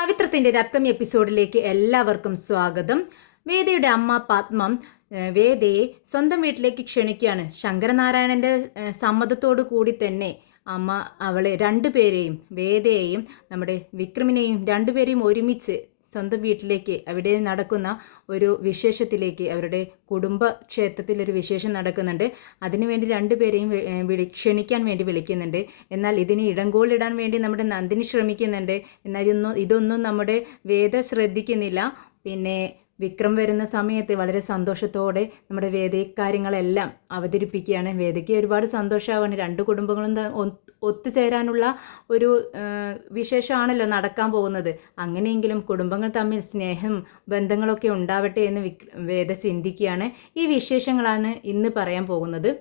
പവിത്രത്തിൻ്റെ ഒരു അപ്കമിങ് എപ്പിസോഡിലേക്ക് എല്ലാവർക്കും സ്വാഗതം. വേദയുടെ അമ്മ പത്മം വേദയെ സ്വന്തം വീട്ടിലേക്ക് ക്ഷണിക്കുകയാണ്. ശങ്കരനാരായണൻ്റെ സമ്മതത്തോടു കൂടി തന്നെ അമ്മ അവളെ രണ്ടുപേരെയും, വേദയെയും നമ്മുടെ വിക്രമിനെയും രണ്ടുപേരെയും ഒരുമിച്ച് സ്വന്തം വീട്ടിലേക്ക്, അവിടെ നടക്കുന്ന ഒരു വിശേഷത്തിലേക്ക്, അവരുടെ കുടുംബ ക്ഷേത്രത്തിലൊരു വിശേഷം നടക്കുന്നുണ്ട്. അതിനുവേണ്ടി രണ്ടുപേരെയും ക്ഷണിക്കാൻ വേണ്ടി വിളിക്കുന്നുണ്ട്. എന്നാൽ ഇതിന് ഇടങ്കോളിടാൻ വേണ്ടി നമ്മുടെ നന്ദിനി ശ്രമിക്കുന്നുണ്ട്. എന്നാൽ ഇതൊന്നും നമ്മുടെ വേദ ശ്രദ്ധിക്കുന്നില്ല. പിന്നെ വിക്രം വരുന്ന സമയത്ത് വളരെ സന്തോഷത്തോടെ നമ്മുടെ വേദ കാര്യങ്ങളെല്ലാം അവതരിപ്പിക്കുകയാണ്. വേദയ്ക്ക് ഒരുപാട് സന്തോഷമാവാണ്. രണ്ട് കുടുംബങ്ങളും ഒത്തുചേരാനുള്ള ഒരു വിശേഷമാണല്ലോ നടക്കാൻ പോകുന്നത്. അങ്ങനെയെങ്കിലും കുടുംബങ്ങൾ തമ്മിൽ സ്നേഹം ബന്ധങ്ങളൊക്കെ ഉണ്ടാവട്ടെ എന്ന് വേദ ചിന്തിക്കുകയാണ്. ഈ വിശേഷങ്ങളാണ് ഇന്ന് പറയാൻ പോകുന്നത്.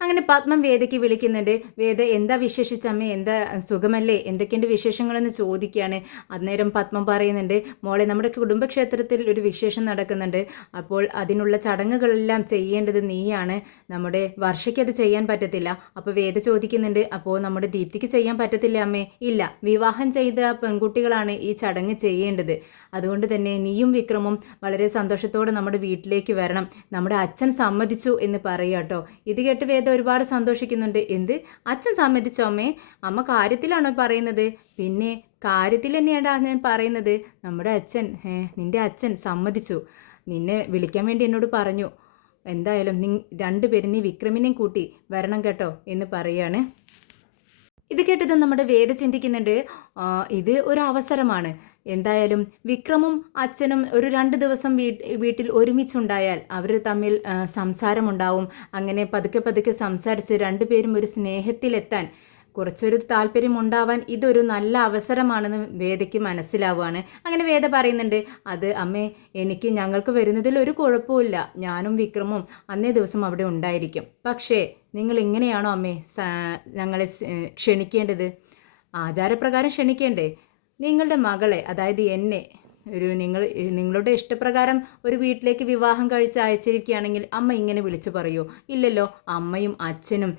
അങ്ങനെ പത്മം വേദയ്ക്ക് വിളിക്കുന്നുണ്ട്. വേദ എന്താ വിശേഷിച്ചമ്മേ, എന്താ സുഖമല്ലേ, എന്തൊക്കെയുണ്ട് വിശേഷങ്ങളെന്ന് ചോദിക്കുകയാണ്. അന്നേരം പത്മം പറയുന്നുണ്ട്, മോളെ നമ്മുടെ കുടുംബക്ഷേത്രത്തിൽ ഒരു വിശേഷം നടക്കുന്നുണ്ട്. അപ്പോൾ അതിനുള്ള ചടങ്ങുകളെല്ലാം ചെയ്യേണ്ടത് നീയാണ്. നമ്മുടെ വർഷയ്ക്ക് അത് ചെയ്യാൻ പറ്റത്തില്ല. അപ്പോൾ വേദ ചോദിക്കുന്നുണ്ട്, അപ്പോൾ നമ്മുടെ ദീപ്തിക്ക് ചെയ്യാൻ പറ്റത്തില്ല അമ്മേ? ഇല്ല, വിവാഹം ചെയ്ത പെൺകുട്ടികളാണ് ഈ ചടങ്ങ് ചെയ്യേണ്ടത്. അതുകൊണ്ട് തന്നെ നീയും വിക്രമും വളരെ സന്തോഷത്തോടെ നമ്മുടെ വീട്ടിലേക്ക് വരണം. നമ്മുടെ അച്ഛൻ സമ്മതിച്ചു എന്ന് പറയുക കേട്ടോ. ഇത് കേട്ട് വേദ ഒരുപാട് സന്തോഷിക്കുന്നുണ്ട്. എന്ത്, അച്ഛൻ സമ്മതിച്ചോ അമ്മേ? അമ്മ കാര്യത്തിലാണോ പറയുന്നത്? പിന്നെ കാര്യത്തിൽ തന്നെയാണ് ഞാൻ പറയുന്നത്. നമ്മുടെ അച്ഛൻ, നിൻ്റെ അച്ഛൻ സമ്മതിച്ചു. നിന്നെ വിളിക്കാൻ വേണ്ടി എന്നോട് പറഞ്ഞു. എന്തായാലും രണ്ടുപേരും നീ വിക്രമിനെയും കൂട്ടി വരണം കേട്ടോ എന്ന് പറയാണ്. ഇത് കേട്ടത് നമ്മുടെ വേദ ചിന്തിക്കുന്നുണ്ട്, ഇത് ഒരു അവസരമാണ്. എന്തായാലും വിക്രമും അച്ഛനും ഒരു 2 ദിവസം വീട്ടിൽ ഒരുമിച്ചുണ്ടായാൽ അവർ തമ്മിൽ സംസാരമുണ്ടാവും. അങ്ങനെ പതുക്കെ പതുക്കെ സംസാരിച്ച് രണ്ടുപേരും ഒരു സ്നേഹത്തിലെത്താൻ, കുറച്ചൊരു താല്പര്യം ഉണ്ടാവാൻ ഇതൊരു നല്ല അവസരമാണെന്ന് വേദയ്ക്ക് മനസ്സിലാവുകയാണ്. അങ്ങനെ വേദ പറയുന്നുണ്ട്, അത് അമ്മേ, ഞങ്ങൾക്ക് വരുന്നതിൽ ഒരു കുഴപ്പമില്ല. ഞാനും വിക്രമും അന്നേ ദിവസം അവിടെ ഉണ്ടായിരിക്കും. പക്ഷേ നിങ്ങൾ ഇങ്ങനെയാണോ അമ്മേ ഞങ്ങളെ ക്ഷണിക്കേണ്ടത്? ആചാരപ്രകാരം ക്ഷണിക്കേണ്ടേ? നിങ്ങളുടെ മകളെ, അതായത് എന്നെ, നിങ്ങളുടെ ഇഷ്ടപ്രകാരം ഒരു വീട്ടിലേക്ക് വിവാഹം കഴിച്ച് അയച്ചിരിക്കുകയാണെങ്കിൽ അമ്മ ഇങ്ങനെ വിളിച്ചു പറയൂ? ഇല്ലല്ലോ. അമ്മയും അച്ഛനും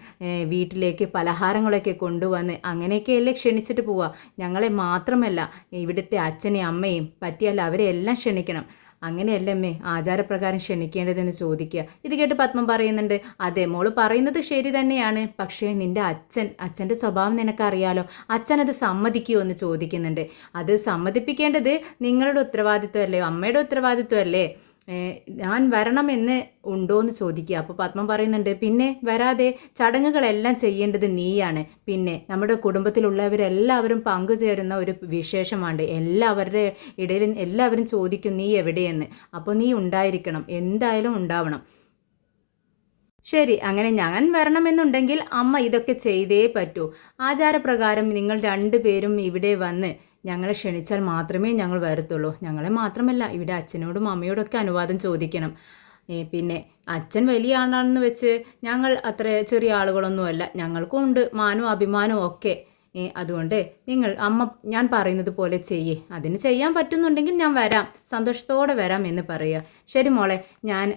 വീട്ടിലേക്ക് പലഹാരങ്ങളൊക്കെ കൊണ്ടുവന്ന് അങ്ങനെയൊക്കെയല്ലേ ക്ഷണിച്ചിട്ട് പോവുക. ഞങ്ങളെ മാത്രമല്ല, ഇവിടുത്തെ അച്ഛനെയും അമ്മയും പറ്റിയാൽ അവരെ എല്ലാം ക്ഷണിക്കണം. അങ്ങനെയല്ലേ അമ്മേ ആചാരപ്രകാരം ക്ഷണിക്കേണ്ടതെന്ന് ചോദിക്കുക. ഇത് കേട്ട് പത്മം പറയുന്നുണ്ട്, അതെ മോള് പറയുന്നത് ശരി തന്നെയാണ്. പക്ഷേ നിൻ്റെ അച്ഛൻ്റെ സ്വഭാവം നിനക്കറിയാലോ. അച്ഛനത് സമ്മതിക്കുമോ എന്ന് ചോദിക്കുന്നുണ്ട്. അത് സമ്മതിപ്പിക്കേണ്ടത് നിങ്ങളുടെ ഉത്തരവാദിത്വമല്ലേ, അമ്മയുടെ ഉത്തരവാദിത്വമല്ലേ? ഞാൻ വരണമെന്ന് ഉണ്ടോയെന്ന് ചോദിക്കുക. അപ്പോൾ പത്മം പറയുന്നുണ്ട്, പിന്നെ വരാതെ? ചടങ്ങുകളെല്ലാം ചെയ്യേണ്ടത് നീയാണ്. പിന്നെ നമ്മുടെ കുടുംബത്തിലുള്ളവരെല്ലാവരും പങ്കുചേരുന്ന ഒരു വിശേഷമാണ്. എല്ലാവരുടെ ഇടയിൽ എല്ലാവരും ചോദിക്കും നീ എവിടെയെന്ന്. അപ്പോൾ നീ ഉണ്ടായിരിക്കണം, എന്തായാലും ഉണ്ടാവണം. ശരി, അങ്ങനെ ഞാൻ വരണമെന്നുണ്ടെങ്കിൽ അമ്മ ഇതൊക്കെ ചെയ്തേ പറ്റൂ. ആചാരപ്രകാരം നിങ്ങൾ രണ്ടുപേരും ഇവിടെ വന്ന് ഞങ്ങളെ ക്ഷണിച്ചാൽ മാത്രമേ ഞങ്ങൾ വരത്തുള്ളൂ. ഞങ്ങളെ മാത്രമല്ല, ഇവിടെ അച്ഛനോടും അമ്മയോടൊക്കെ അനുവാദം ചോദിക്കണം. പിന്നെ അച്ഛൻ വലിയ ആളാണെന്ന് വെച്ച് ഞങ്ങൾ അത്ര ചെറിയ ആളുകളൊന്നുമല്ല. ഞങ്ങൾക്കും ഉണ്ട് മാനവും അഭിമാനവും ഒക്കെ. അതുകൊണ്ട് ഞാൻ പറയുന്നത് പോലെ ചെയ്യേ. അതിന് ചെയ്യാൻ പറ്റുന്നുണ്ടെങ്കിൽ ഞാൻ വരാം, സന്തോഷത്തോടെ വരാം എന്ന് പറയുക. ശരി മോളെ, ഞാൻ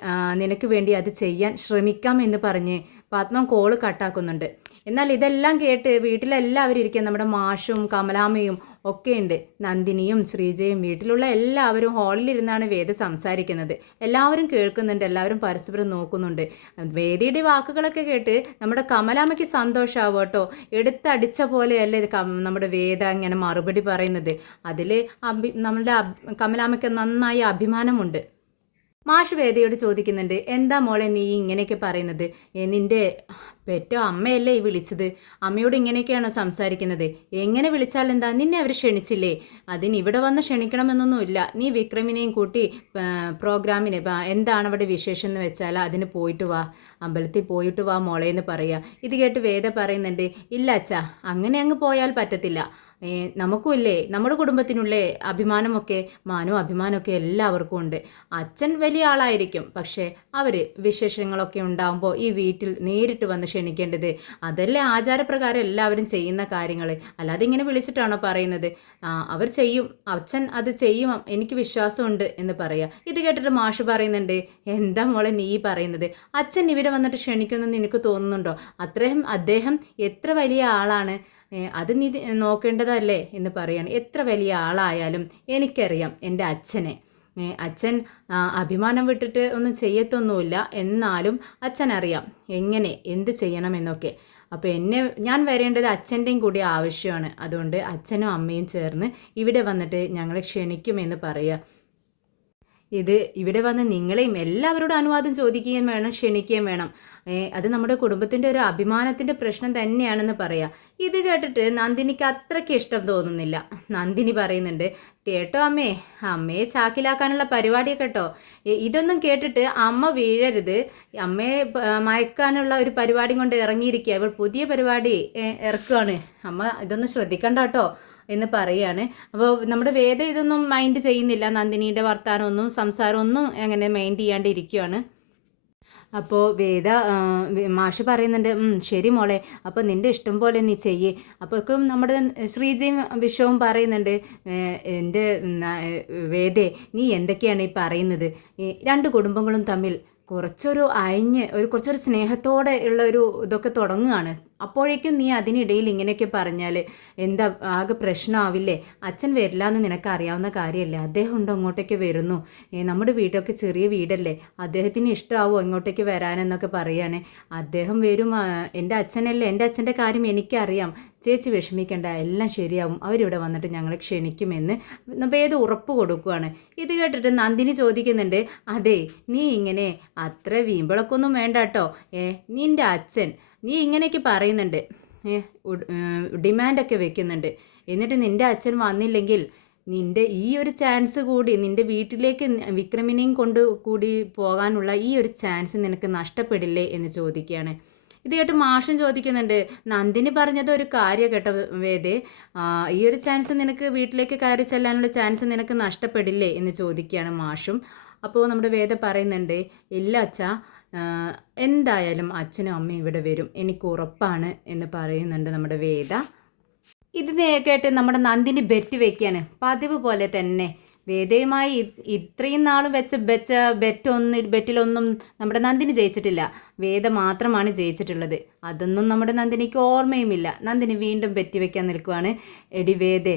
നിനക്ക് വേണ്ടി അത് ചെയ്യാൻ ശ്രമിക്കാം എന്ന് പറഞ്ഞ് പത്മം കോള് കട്ടാക്കുന്നുണ്ട്. എന്നാൽ ഇതെല്ലാം കേട്ട് വീട്ടിലെല്ലാവരും ഇരിക്കുക. നമ്മുടെ മാഷും കമലാമ്മയും ഒക്കെയുണ്ട്. നന്ദിനിയും ശ്രീജയും വീട്ടിലുള്ള എല്ലാവരും ഹാളിലിരുന്നാണ് വേദ സംസാരിക്കുന്നത്. എല്ലാവരും കേൾക്കുന്നുണ്ട്, എല്ലാവരും പരസ്പരം നോക്കുന്നുണ്ട്. വേദിയുടെ വാക്കുകളൊക്കെ കേട്ട് നമ്മുടെ കമലാമ്മയ്ക്ക് സന്തോഷമാവും കേട്ടോ. എടുത്തടിച്ച പോലെയല്ലേ നമ്മുടെ വേദ ഇങ്ങനെ മറുപടി പറയുന്നത്. അതിൽ നമ്മുടെ കമലാമ്മയ്ക്ക് നന്നായി അഭിമാനമുണ്ട്. മാഷ് വേദയോട് ചോദിക്കുന്നുണ്ട്, എന്താ മോളെ നീ ഇങ്ങനെയൊക്കെ പറയുന്നത്? നിൻ്റെ പെറ്റോ അമ്മയല്ലേ ഈ വിളിച്ചത്? അമ്മയോട് ഇങ്ങനെയൊക്കെയാണോ സംസാരിക്കുന്നത്? എങ്ങനെ വിളിച്ചാൽ എന്താ? നിന്നെ അവർ ക്ഷണിച്ചില്ലേ? അതിന് ഇവിടെ വന്ന് ക്ഷണിക്കണമെന്നൊന്നുമില്ല. നീ വിക്രമിനെയും കൂട്ടി പ്രോഗ്രാമിന് എന്താണ് അവിടെ വിശേഷം എന്ന് വെച്ചാൽ അതിന് പോയിട്ട് വാ, അമ്പലത്തിൽ പോയിട്ട് വാ മോളെ എന്ന് പറയുക. ഇത് കേട്ട് വേദ പറയുന്നുണ്ട്, ഇല്ല അച്ഛാ, അങ്ങനെ അങ്ങ് പോയാൽ പറ്റത്തില്ല. നമുക്കുമില്ലേ, നമ്മുടെ കുടുംബത്തിനുള്ളേ അഭിമാനമൊക്കെ, മാനവും അഭിമാനമൊക്കെ എല്ലാവർക്കും ഉണ്ട്. അച്ഛൻ വലിയ ആളായിരിക്കും, പക്ഷേ അവർ വിശേഷങ്ങളൊക്കെ ഉണ്ടാകുമ്പോൾ ഈ വീട്ടിൽ നേരിട്ട് വന്ന് ക്ഷണിക്കേണ്ടത്. അതല്ലേ ആചാരപ്രകാരം എല്ലാവരും ചെയ്യുന്ന കാര്യങ്ങൾ. അല്ലാതെ ഇങ്ങനെ വിളിച്ചിട്ടാണോ പറയുന്നത്? അവർ ചെയ്യും, അച്ഛൻ അത് ചെയ്യും, എനിക്ക് വിശ്വാസമുണ്ട് എന്ന് പറയുക. ഇത് കേട്ടിട്ട് മാഷ് പറയുന്നുണ്ട്, എന്താ മോളെ നീ പറയുന്നത്? അച്ഛൻ ഇവരെ വന്നിട്ട് ക്ഷണിക്കുമെന്ന് നിനക്ക് തോന്നുന്നുണ്ടോ? അദ്ദേഹം എത്ര വലിയ ആളാണ്. അത് നീ നോക്കേണ്ടതല്ലേ എന്ന് പറയാണ്. എത്ര വലിയ ആളായാലും എനിക്കറിയാം എൻ്റെ അച്ഛനെ. അച്ഛൻ അഭിമാനം വിട്ടിട്ട് ഒന്നും ചെയ്യത്തൊന്നുമില്ല. എന്നാലും അച്ഛനറിയാം എങ്ങനെ എന്ത് ചെയ്യണമെന്നൊക്കെ. അപ്പോൾ ഞാൻ വരേണ്ടത് അച്ഛൻ്റെയും കൂടി ആവശ്യമാണ്. അതുകൊണ്ട് അച്ഛനും അമ്മയും ചേർന്ന് ഇവിടെ വന്നിട്ട് ഞങ്ങളെ ക്ഷണിക്കുമെന്ന് പറയുക. ഇവിടെ വന്ന് നിങ്ങളെയും എല്ലാവരോടും അനുവാദം ചോദിക്കുകയും വേണം, ക്ഷണിക്കുകയും വേണം. അത് നമ്മുടെ കുടുംബത്തിൻ്റെ ഒരു അഭിമാനത്തിൻ്റെ പ്രശ്നം തന്നെയാണെന്ന് പറയാം. ഇത് കേട്ടിട്ട് നന്ദിനിക്ക് അത്രയ്ക്ക് ഇഷ്ടം തോന്നുന്നില്ല. നന്ദിനി പറയുന്നുണ്ട്, കേട്ടോ അമ്മേ, അമ്മയെ ചാക്കിലാക്കാനുള്ള പരിപാടിയൊക്കെ കേട്ടോ. ഇതൊന്നും കേട്ടിട്ട് അമ്മ വീഴരുത്. അമ്മയെ മയക്കാനുള്ള ഒരു പരിപാടി കൊണ്ട് ഇറങ്ങിയിരിക്കുക. ഇവൾ പുതിയ പരിപാടി ഇറക്കുകയാണ്. അമ്മ ഇതൊന്നും ശ്രദ്ധിക്കണ്ട കേട്ടോ എന്ന് പറയാണ്. അപ്പോൾ നമ്മുടെ വേദ ഇതൊന്നും മൈൻഡ് ചെയ്യുന്നില്ല. നന്ദിനിയുടെ വർത്താനമൊന്നും സംസാരമൊന്നും അങ്ങനെ മൈൻഡ് ചെയ്യാണ്ട് ഇരിക്കുകയാണ്. അപ്പോൾ വേദ മാഷ് പറയുന്നുണ്ട്, ശരി മോളെ, അപ്പോൾ നിൻ്റെ ഇഷ്ടം പോലെ നീ ചെയ്യേ. അപ്പോഴേക്കും നമ്മുടെ ശ്രീജയും വിശ്വവും പറയുന്നുണ്ട്, എൻ്റെ വേദേ, നീ എന്തൊക്കെയാണ് ഈ പറയുന്നത്? രണ്ട് കുടുംബങ്ങളും തമ്മിൽ കുറച്ചൊരു സ്നേഹത്തോടെ ഉള്ള ഒരു ഇതൊക്കെ തുടങ്ങുകയാണ്. അപ്പോഴേക്കും നീ അതിനിടയിൽ ഇങ്ങനെയൊക്കെ പറഞ്ഞാൽ എന്താ ആകെ പ്രശ്നമാവില്ലേ? അച്ഛൻ വരില്ല എന്ന് നിനക്ക് അറിയാവുന്ന കാര്യമല്ലേ? അദ്ദേഹം ഉണ്ടോ അങ്ങോട്ടേക്ക് വരുന്നു? നമ്മുടെ വീടൊക്കെ ചെറിയ വീടല്ലേ, അദ്ദേഹത്തിന് ഇഷ്ടമാവോ ഇങ്ങോട്ടേക്ക് വരാനെന്നൊക്കെ പറയാണ്. അദ്ദേഹം വരും, എൻ്റെ അച്ഛനല്ലേ, എൻ്റെ അച്ഛൻ്റെ കാര്യം എനിക്കറിയാം, ചേച്ചി വിഷമിക്കേണ്ട, എല്ലാം ശരിയാവും, അവരിവിടെ വന്നിട്ട് ഞങ്ങളെ ക്ഷണിക്കുമെന്ന് വേദ ഉറപ്പ് കൊടുക്കുകയാണ്. ഇത് കേട്ടിട്ട് നന്ദിനി ചോദിക്കുന്നുണ്ട്, അതെ, നീ ഇങ്ങനെ അത്ര വീമ്പിളക്കൊന്നും വേണ്ട കേട്ടോ. നിൻ്റെ അച്ഛൻ നീ ഇങ്ങനെയൊക്കെ പറയുന്നുണ്ട്, ഡിമാൻഡൊക്കെ വെക്കുന്നുണ്ട്. എന്നിട്ട് നിൻ്റെ അച്ഛൻ വന്നില്ലെങ്കിൽ നിൻ്റെ ഈ ഒരു ചാൻസ് കൂടി, നിൻ്റെ വീട്ടിലേക്ക് വിക്രമിനെയും കൊണ്ട് കൂടി പോകാനുള്ള ഈ ഒരു ചാൻസ് നിനക്ക് നഷ്ടപ്പെടില്ലേ എന്ന് ചോദിക്കുകയാണ്. ഇത് കേട്ട് മാഷും ചോദിക്കുന്നുണ്ട്, നന്ദിനി പറഞ്ഞത് ഒരു കാര്യം കേട്ടോ വേദേ, ഈ ഒരു ചാൻസ് നിനക്ക് വീട്ടിലേക്ക് കയറി ചെല്ലാനുള്ള ചാൻസ് നിനക്ക് നഷ്ടപ്പെടില്ലേ എന്ന് ചോദിക്കുകയാണ് മാഷും. അപ്പോൾ നമ്മുടെ വേദ പറയുന്നുണ്ട്, ഇല്ല അച്ഛാ, എന്തായാലും അച്ഛനും അമ്മയും ഇവിടെ വരും, എനിക്ക് ഉറപ്പാണ് എന്ന് പറയുന്നുണ്ട് നമ്മുടെ വേദ. ഇത് കേട്ട് നമ്മുടെ നന്ദിനി ബെറ്റ് വയ്ക്കുകയാണ്. പതിവ് പോലെ തന്നെ വേദയുമായി ഇത്രയും നാളും വെച്ച ബെറ്റിലൊന്നും നമ്മുടെ നന്ദിനി ജയിച്ചിട്ടില്ല. വേദ മാത്രമാണ് ജയിച്ചിട്ടുള്ളത്. അതൊന്നും നമ്മുടെ നന്ദിനിക്ക് ഓർമ്മയുമില്ല. നന്ദിനി വീണ്ടും ബെറ്റ് വയ്ക്കാൻ നിൽക്കുവാണ്. എടി വേദേ,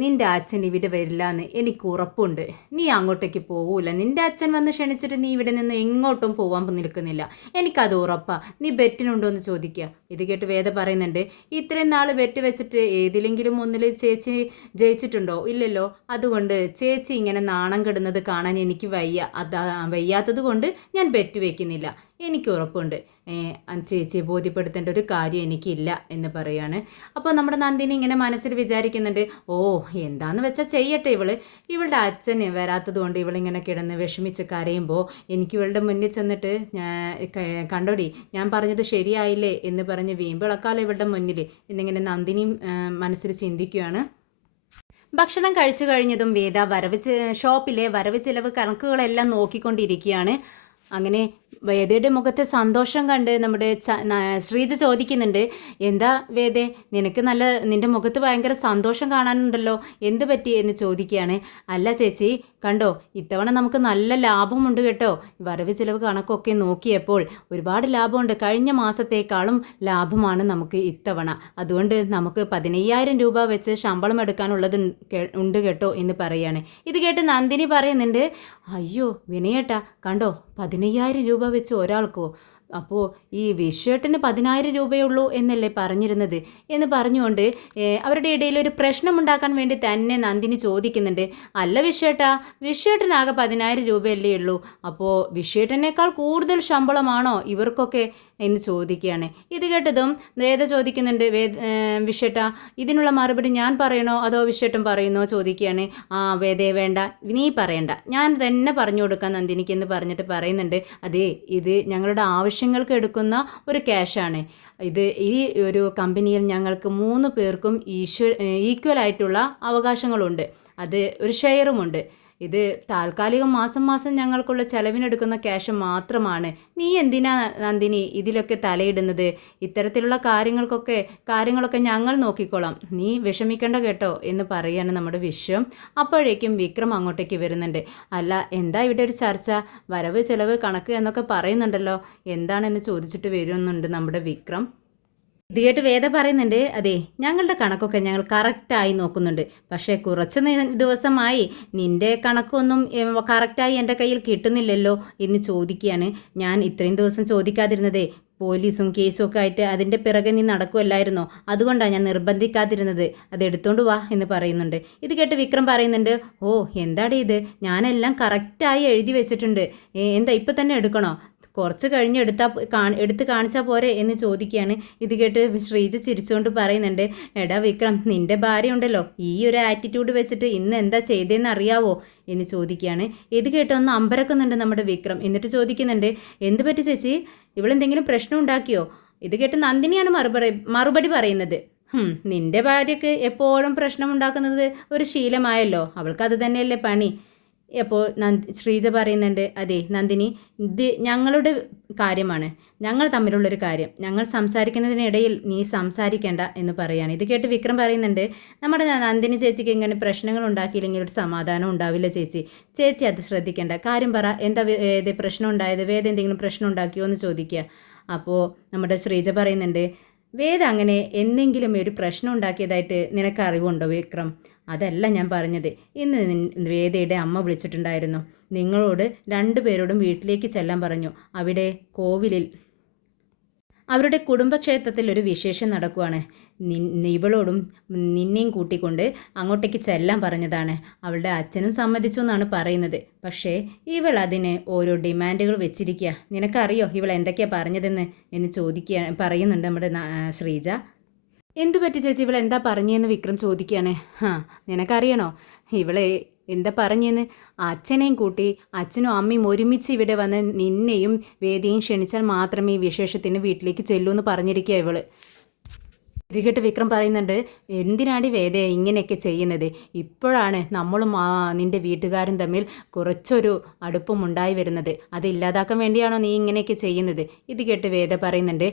നിൻ്റെ അച്ഛൻ ഇവിടെ വരില്ല എന്ന് എനിക്ക് ഉറപ്പുണ്ട്. നീ അങ്ങോട്ടേക്ക് പോകൂല. നിൻ്റെ അച്ഛൻ വന്ന് ക്ഷണിച്ചിട്ട് നീ ഇവിടെ നിന്ന് എങ്ങോട്ടും പോകാൻ നിൽക്കുന്നില്ല. എനിക്കത് ഉറപ്പാ. നീ ബെറ്റിനുണ്ടോ എന്ന് ചോദിക്കുക. ഇത് കേട്ട് വേദ പറയുന്നുണ്ട്, ഇത്രയും നാൾ ബെറ്റ് വെച്ചിട്ട് ഏതിലെങ്കിലും ഒന്നിൽ ചേച്ചി ജയിച്ചിട്ടുണ്ടോ? ഇല്ലല്ലോ. അതുകൊണ്ട് ചേച്ചി ഇങ്ങനെ നാണം കെടുന്നത് കാണാൻ എനിക്ക് വയ്യാത്തത് കൊണ്ട് ഞാൻ ബെറ്റ് വയ്ക്കുന്നില്ല. എനിക്ക് ഉറപ്പുണ്ട്, ചേച്ചിയെ ബോധ്യപ്പെടുത്തേണ്ട ഒരു കാര്യം എനിക്കില്ല എന്ന് പറയാണ്. അപ്പോൾ നമ്മുടെ നന്ദിനി ഇങ്ങനെ മനസ്സിൽ വിചാരിക്കുന്നുണ്ട്, ഓ എന്താന്ന് വെച്ചാൽ ചെയ്യട്ടെ, ഇവളുടെ അച്ഛൻ വരാത്തത് കൊണ്ട് ഇവളിങ്ങനെ കിടന്ന് വിഷമിച്ച് കരയുമ്പോൾ എനിക്ക് ഇവളുടെ മുന്നിൽ ചെന്നിട്ട് കണ്ടോടി, ഞാൻ പറഞ്ഞത് ശരിയായില്ലേ എന്ന് പറഞ്ഞ് വീമ്പിളക്കാലം ഇവളുടെ മുന്നിൽ എന്നിങ്ങനെ നന്ദിനിയും മനസ്സിൽ ചിന്തിക്കുകയാണ്. ഭക്ഷണം കഴിച്ചു കഴിഞ്ഞതും വേദ ഷോപ്പിലെ വരവ് ചിലവ് കണക്കുകളെല്ലാം നോക്കിക്കൊണ്ടിരിക്കുകയാണ്. അങ്ങനെ വേദയുടെ മുഖത്തെ സന്തോഷം കണ്ട് നമ്മുടെ ശ്രീജ ചോദിക്കുന്നുണ്ട്, എന്താ വേദേ, നിൻ്റെ മുഖത്ത് ഭയങ്കര സന്തോഷം കാണാനുണ്ടല്ലോ, എന്ത് പറ്റി എന്ന് ചോദിക്കുകയാണ്. അല്ല ചേച്ചി, കണ്ടോ, ഇത്തവണ നമുക്ക് നല്ല ലാഭമുണ്ട് കേട്ടോ. വരവ് ചിലവ് കണക്കൊക്കെ നോക്കിയപ്പോൾ ഒരുപാട് ലാഭമുണ്ട്. കഴിഞ്ഞ മാസത്തേക്കാളും ലാഭമാണ് നമുക്ക് ഇത്തവണ. അതുകൊണ്ട് നമുക്ക് 15,000 രൂപ വെച്ച് ശമ്പളം എടുക്കാനുള്ളത് ഉണ്ട് കേട്ടോ എന്ന് പറയാണ്. ഇത് കേട്ട് നന്ദിനി പറയുന്നുണ്ട്, അയ്യോ വിനയേട്ടാ, കണ്ടോ 15,000 രൂപ വെച്ച് ഒരാൾക്കോ? അപ്പോൾ ഈ വിശ്വേട്ടന് 10,000 രൂപയുള്ളൂ എന്നല്ലേ പറഞ്ഞിരുന്നത് എന്ന് പറഞ്ഞുകൊണ്ട് അവരുടെ ഇടയിൽ ഒരു പ്രശ്നമുണ്ടാക്കാൻ വേണ്ടി തന്നെ നന്ദിനി ചോദിക്കുന്നുണ്ട്. അല്ല വിശ്വേട്ടനാകെ 10,000 രൂപയല്ലേ ഉള്ളൂ, അപ്പോൾ വിശ്വേട്ടനേക്കാൾ കൂടുതൽ ശമ്പളമാണോ ഇവർക്കൊക്കെ എന്ന് ചോദിക്കുകയാണ്. ഇത് കേട്ടതും വേദ ചോദിക്കുന്നുണ്ട്, വിശ്വേട്ട ഇതിനുള്ള മറുപടി ഞാൻ പറയണോ അതോ വിശ്വേട്ടൻ പറയുന്നോ ചോദിക്കുകയാണ്. വേദേ വേണ്ട, നീ പറയണ്ട, ഞാൻ തന്നെ പറഞ്ഞു കൊടുക്കാം നന്ദിനിക്ക് എന്ന് പറഞ്ഞിട്ട് പറയുന്നുണ്ട്, അതെ ഇത് ഞങ്ങളുടെ ആവശ്യങ്ങൾക്ക് എടുക്കുന്ന ഒരു ക്യാഷാണ്. ഈ ഒരു കമ്പനിയിൽ ഞങ്ങൾക്ക് 3 പേർക്കും ഈക്വലായിട്ടുള്ള അവകാശങ്ങളുണ്ട്. അത് ഒരു ഷെയറുമുണ്ട്. ഇത് താൽക്കാലികം മാസം ഞങ്ങൾക്കുള്ള ചെലവിനെടുക്കുന്ന ക്യാഷ് മാത്രമാണ്. നീ എന്തിനാ നന്ദിനി ഇതിലൊക്കെ തലയിടുന്നത്? ഇത്തരത്തിലുള്ള കാര്യങ്ങളൊക്കെ ഞങ്ങൾ നോക്കിക്കോളാം, നീ വിഷമിക്കേണ്ട കേട്ടോ എന്ന് പറയാണ് നമ്മുടെ വിശ്വം. അപ്പോഴേക്കും വിക്രം അങ്ങോട്ടേക്ക് വരുന്നുണ്ട്. അല്ല, എന്താ ഇവിടെ ഒരു ചർച്ച? വരവ് ചെലവ് കണക്ക് എന്നൊക്കെ പറയുന്നുണ്ടല്ലോ, എന്താണെന്ന് ചോദിച്ചിട്ട് വരുന്നുണ്ട് നമ്മുടെ വിക്രം. ഇത് കേട്ട് വേദ പറയുന്നുണ്ട്, അതെ ഞങ്ങളുടെ കണക്കൊക്കെ ഞങ്ങൾ കറക്റ്റായി നോക്കുന്നുണ്ട്. പക്ഷേ കുറച്ച് ദിവസമായി നിന്റെ കണക്കൊന്നും കറക്റ്റായി എൻ്റെ കയ്യിൽ കിട്ടുന്നില്ലല്ലോ എന്ന് ചോദിക്കുകയാണ്. ഞാൻ ഇത്രയും ദിവസം ചോദിക്കാതിരുന്നതേ പോലീസും കേസും ഒക്കെ ആയിട്ട് അതിൻ്റെ പിറകെ നീ നടക്കുമല്ലായിരുന്നോ, അതുകൊണ്ടാണ് ഞാൻ നിർബന്ധിക്കാതിരുന്നത്, അത് എടുത്തോണ്ട് വാ എന്ന് പറയുന്നുണ്ട്. ഇത് കേട്ട് വിക്രം പറയുന്നുണ്ട്, ഓ എന്താടി ഇത്, ഞാനെല്ലാം കറക്റ്റായി എഴുതി വെച്ചിട്ടുണ്ട്, എന്താ ഇപ്പം തന്നെ എടുക്കണോ, കുറച്ച് കഴിഞ്ഞ് എടുത്ത് കാണിച്ചാൽ പോരെ എന്ന് ചോദിക്കുകയാണ്. ഇത് കേട്ട് ശ്രീജ ചിരിച്ചുകൊണ്ട് പറയുന്നുണ്ട്, എടാ വിക്രം നിൻ്റെ ഭാര്യ ഉണ്ടല്ലോ ഈ ഒരു ആറ്റിറ്റ്യൂഡ് വെച്ചിട്ട് ഇന്ന് എന്താ ചെയ്തതെന്ന് അറിയാവോ എന്ന് ചോദിക്കുകയാണ്. ഇത് കേട്ട് ഒന്ന് അമ്പരക്കുന്നുണ്ട് നമ്മുടെ വിക്രം. എന്നിട്ട് ചോദിക്കുന്നുണ്ട്, എന്ത് പറ്റി ചേച്ചി, ഇവളെന്തെങ്കിലും പ്രശ്നം ഉണ്ടാക്കിയോ? ഇത് കേട്ട് നന്ദിനിയാണ് മറുപടി പറയുന്നത്, നിൻ്റെ ഭാര്യയ്ക്ക് എപ്പോഴും പ്രശ്നം ഉണ്ടാക്കുന്നത് ഒരു ശീലമായല്ലോ, അവൾക്ക് അത് തന്നെയല്ലേ പണി. അപ്പോൾ ശ്രീജ പറയുന്നുണ്ട്, അതെ നന്ദിനി, ഇത് ഞങ്ങളുടെ കാര്യമാണ്, ഞങ്ങൾ തമ്മിലുള്ളൊരു കാര്യം, ഞങ്ങൾ സംസാരിക്കുന്നതിനിടയിൽ നീ സംസാരിക്കേണ്ട എന്ന് പറയാണ്. ഇത് കേട്ട് വിക്രം പറയുന്നുണ്ട്, നമ്മുടെ നന്ദിനി ചേച്ചിക്ക് ഇങ്ങനെ പ്രശ്നങ്ങൾ ഉണ്ടാക്കിയില്ലെങ്കിൽ ഒരു സമാധാനം ഉണ്ടാവില്ല ചേച്ചി, ചേച്ചി അത് ശ്രദ്ധിക്കേണ്ട, കാര്യം പറ, എന്താ പ്രശ്നം ഉണ്ടായത്, വേദ എന്തെങ്കിലും പ്രശ്നം ഉണ്ടാക്കിയോ എന്ന് ചോദിക്കുക. അപ്പോൾ നമ്മുടെ ശ്രീജ പറയുന്നുണ്ട്, വേദ അങ്ങനെ എന്തെങ്കിലും ഒരു പ്രശ്നം ഉണ്ടാക്കിയതായിട്ട് നിനക്ക് അറിവുണ്ടോ വിക്രം? അതല്ല ഞാൻ പറഞ്ഞത്, ഇന്ന് വേദയുടെ അമ്മ വിളിച്ചിട്ടുണ്ടായിരുന്നു, നിങ്ങളോട് രണ്ടുപേരോടും വീട്ടിലേക്ക് ചെല്ലാൻ പറഞ്ഞു. അവിടെ കോവിലിൽ അവരുടെ കുടുംബക്ഷേത്രത്തിൽ ഒരു വിശേഷം നടക്കുവാണ്. ഇവളോടും നിന്നെയും കൂട്ടിക്കൊണ്ട് അങ്ങോട്ടേക്ക് ചെല്ലാൻ പറഞ്ഞതാണ്. അവളുടെ അച്ഛനും സമ്മതിച്ചു എന്നാണ് പറയുന്നത്. പക്ഷേ ഇവൾ അതിന് ഓരോ ഡിമാൻഡുകൾ വെച്ചിരിക്കുക. നിനക്കറിയോ ഇവൾ എന്തൊക്കെയാണ് പറഞ്ഞതെന്ന് എന്ന് പറയുന്നുണ്ട് നമ്മുടെ ശ്രീജ. എന്തു പറ്റി ചേച്ചി, ഇവൾ എന്താ പറഞ്ഞതെന്ന് വിക്രം ചോദിക്കുകയാണ്. നിനക്കറിയണോ ഇവളെ എന്താ പറഞ്ഞെന്ന്? അച്ഛനെയും കൂട്ടി അച്ഛനും അമ്മയും ഒരുമിച്ച് ഇവിടെ വന്ന് നിന്നെയും വേദിയും ക്ഷണിച്ചാൽ മാത്രമേ ഈ വിശേഷത്തിന് വീട്ടിലേക്ക് ചെല്ലൂ എന്ന് പറഞ്ഞിരിക്കുക ഇവള്. ഇത് കേട്ട് വിക്രം പറയുന്നുണ്ട്, എന്തിനാണ് വേദയെ ഇങ്ങനെയൊക്കെ ചെയ്യുന്നത്? ഇപ്പോഴാണ് നമ്മളും നിൻ്റെ വീട്ടുകാരും തമ്മിൽ കുറച്ചൊരു അടുപ്പം ഉണ്ടായി വരുന്നത്, അത് ഇല്ലാതാക്കാൻ വേണ്ടിയാണോ നീ ഇങ്ങനെയൊക്കെ ചെയ്യുന്നത്? ഇത് കേട്ട് വേദ പറയുന്നുണ്ട്,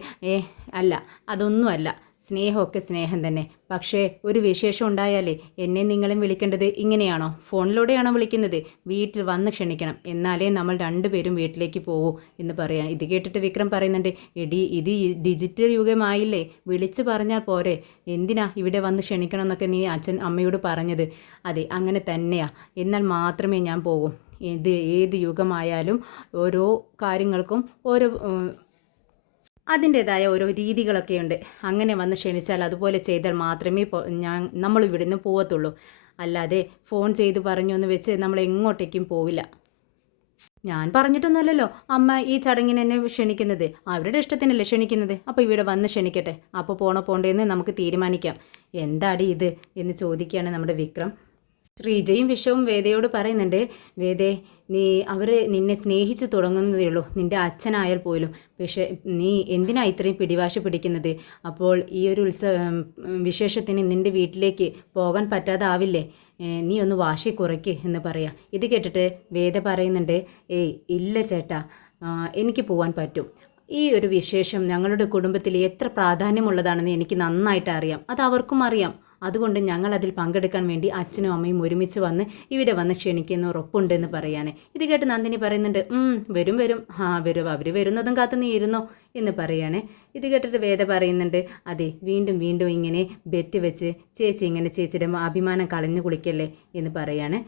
അല്ല, അതൊന്നുമല്ല, സ്നേഹമൊക്കെ സ്നേഹം തന്നെ. പക്ഷേ ഒരു വിശേഷം ഉണ്ടായാലേ എന്നെ നിങ്ങളും വിളിക്കേണ്ടത് ഇങ്ങനെയാണോ? ഫോണിലൂടെയാണോ വിളിക്കുന്നത്? വീട്ടിൽ വന്ന് ക്ഷണിക്കണം, എന്നാലേ നമ്മൾ രണ്ടുപേരും വീട്ടിലേക്ക് പോകൂ എന്ന് പറയാം. ഇത് കേട്ടിട്ട് വിക്രം പറയുന്നുണ്ട്, എടി ഇത് ഡിജിറ്റൽ യുഗമായില്ലേ, വിളിച്ച് പറഞ്ഞാൽ പോരെ, എന്തിനാ ഇവിടെ വന്ന് ക്ഷണിക്കണം എന്നൊക്കെ നീ അച്ഛൻ അമ്മയോട് പറഞ്ഞത്? അതെ അങ്ങനെ തന്നെയാ, എന്നാൽ മാത്രമേ ഞാൻ പോകൂ. ഏത് യുഗമായാലും ഓരോ കാര്യങ്ങൾക്കും ഓരോ അതിൻ്റേതായ ഓരോ രീതികളൊക്കെയുണ്ട്. അങ്ങനെ വന്ന് ക്ഷണിച്ചാൽ അതുപോലെ ചെയ്താൽ മാത്രമേ നമ്മൾ ഇവിടുന്ന് പോവത്തുള്ളൂ. അല്ലാതെ ഫോൺ ചെയ്ത് പറഞ്ഞു എന്ന് വെച്ച് നമ്മൾ എങ്ങോട്ടേക്കും പോവില്ല. ഞാൻ പറഞ്ഞിട്ടൊന്നുമല്ലല്ലോ അമ്മ ഈ ചടങ്ങിന് എന്നെ ക്ഷണിക്കുന്നത്, അവരുടെ ഇഷ്ടത്തിനല്ലേ ക്ഷണിക്കുന്നത്. അപ്പോൾ ഇവിടെ വന്ന് ക്ഷണിക്കട്ടെ, അപ്പോൾ പോണ്ടേന്ന് നമുക്ക് തീരുമാനിക്കാം. എന്താടി ഇത് എന്ന് ചോദിക്കുകയാണ് നമ്മുടെ വിക്രം. ശ്രീജയും വിശ്വവും വേദയോട് പറയുന്നുണ്ട്, വേദേ അവർ നിന്നെ സ്നേഹിച്ച് തുടങ്ങുന്നതേ ഉള്ളൂ, നിൻ്റെ അച്ഛനായാൽ പോലും. പക്ഷേ നീ എന്തിനാ ഇത്രയും പിടിവാശി പിടിക്കുന്നത്? അപ്പോൾ ഈ ഒരു വിശേഷത്തിന് നിൻ്റെ വീട്ടിലേക്ക് പോകാൻ പറ്റാതാവില്ലേ? നീ ഒന്ന് വാശി കുറയ്ക്ക് എന്ന് പറയാം. ഇത് കേട്ടിട്ട് വേദ പറയുന്നുണ്ട്, ഇല്ല ചേട്ടാ, എനിക്ക് പോകാൻ പറ്റും. ഈ ഒരു വിശേഷം ഞങ്ങളുടെ കുടുംബത്തിൽ എത്ര പ്രാധാന്യമുള്ളതാണെന്ന് എനിക്ക് നന്നായിട്ട് അറിയാം, അത് അവർക്കും അറിയാം. അതുകൊണ്ട് ഞങ്ങൾ അതിൽ പങ്കെടുക്കാൻ വേണ്ടി അച്ഛനും അമ്മയും ഒരുമിച്ച് വന്ന് ഇവിടെ വന്ന് ക്ഷണിക്കുന്ന ഉറപ്പുണ്ടെന്ന് പറയാണ്. ഇത് കേട്ട് നന്ദിനി പറയുന്നുണ്ട്, വരും വരും അവർ വരുന്നതും കാത്ത് നീ ഇരുന്നോ എന്ന് പറയാണ്. ഇത് കേട്ടിട്ട് വേദ പറയുന്നുണ്ട്, അതെ വീണ്ടും വീണ്ടും ഇങ്ങനെ ബെറ്റ് വെച്ച് ചേച്ചി ഇങ്ങനെ ചേച്ചിയുടെ അഭിമാനം കളഞ്ഞു കുളിക്കല്ലേ എന്ന് പറയാണ്.